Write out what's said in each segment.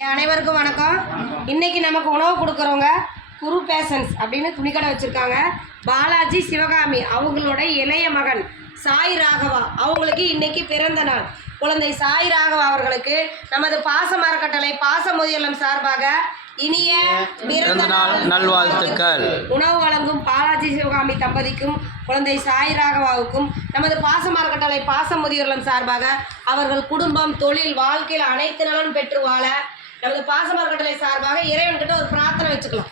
அனைவருக்கும் வணக்கம். இன்னைக்கு நமக்கு உணவு கொடுக்குறவங்க குரு பேஷன்ஸ் அப்படின்னு துணிக்கடை வச்சுருக்காங்க. பாலாஜி சிவகாமி அவங்களோட இளைய மகன் சாய் ராகவா அவங்களுக்கு இன்னைக்கு பிறந்த நாள். குழந்தை சாய் ராகவா அவர்களுக்கு நமது பாச அறக்கட்டளை பாசமுதியல்லம் சார்பாக இனிய பிறந்த நாள் நல்வாழ்த்துக்கள். உணவு வழங்கும் பாலாஜி சிவகாமி தம்பதிக்கும் குழந்தை சாய் ராகவாவுக்கும் நமது பாச அறக்கட்டளை பாசமுதியல்லம் சார்பாக அவர்கள் குடும்பம் தொழில் வாழ்க்கையில் அனைத்து நலனும் பெற்று வாழ நமது பாச அறக்கட்டளை சார்பாக இறைவன்கிட்ட ஒரு பிரார்த்தனை வச்சுக்கலாம்.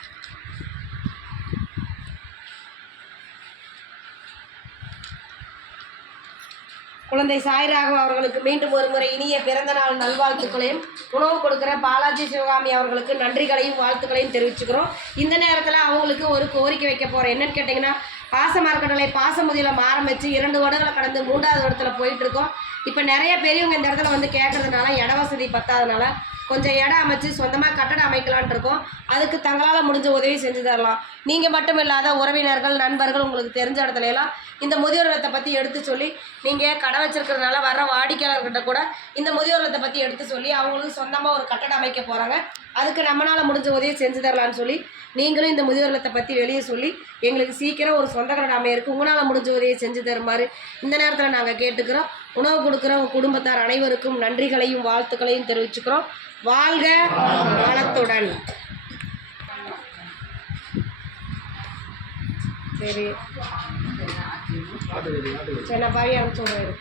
குழந்தை சாய் ராகவா அவர்களுக்கு மீண்டும் ஒரு முறை இனிய பிறந்த நாள் நல்வாழ்த்துக்களையும் உணவு கொடுக்குற பாலாஜி சிவகாமி அவர்களுக்கு நன்றிகளையும் வாழ்த்துக்களையும் தெரிவிச்சுக்கிறோம். இந்த நேரத்தில் அவங்களுக்கு ஒரு கோரிக்கை வைக்க போகிறோம். என்னன்னு கேட்டிங்கன்னா, பாச அறக்கட்டளை பாசமுதியல்லம் ஆரம்பித்து 2 வருடங்களை கடந்து 3வது இடத்துல போயிட்டுருக்கோம். இப்போ நிறைய பெரியவங்க இந்த இடத்துல வந்து கேட்கறதுனால இட வசதி பத்தாதனால கொஞ்சம் இடம் அமைச்சு சொந்தமாக கட்டடம் அமைக்கலான் இருக்கோம். அதுக்கு தங்களால் முடிஞ்ச உதவி செஞ்சு தரலாம். நீங்கள் மட்டும் இல்லாத உறவினர்கள் நண்பர்கள் உங்களுக்கு தெரிஞ்ச இடத்துலலாம் இந்த முதியோர் இல்லத்தை பற்றி எடுத்து சொல்லி, நீங்கள் கடை வச்சுருக்கிறதுனால வர வாடிக்கையாளர்கிட்ட கூட இந்த முதியோர் இல்லத்தை பற்றி எடுத்து சொல்லி அவங்களுக்கு சொந்தமாக ஒரு கட்டடம் அமைக்க போகிறாங்க. அதுக்கு நம்மளால் முடிஞ்ச உதவி செஞ்சு தரலான்னு சொல்லி நீங்களும் இந்த முதியோர் இல்லத்தை பற்றி வெளியே சொல்லி எங்களுக்கு சீக்கிரம் ஒரு சொந்த கட்டடம் அமையிருக்கு உங்களால் முடிஞ்ச உதவியை செஞ்சு தருமாறு இந்த நேரத்தில் நாங்கள் கேட்டுக்கிறோம். உணவு கொடுக்குற குடும்பத்தார் அனைவருக்கும் நன்றிகளையும் வாழ்த்துக்களையும் தெரிவிச்சுக்கிறோம். வாழ்க வளத்துடன். சரி சின்ன பாவி அனுப்பிச்சு விடுவாரு.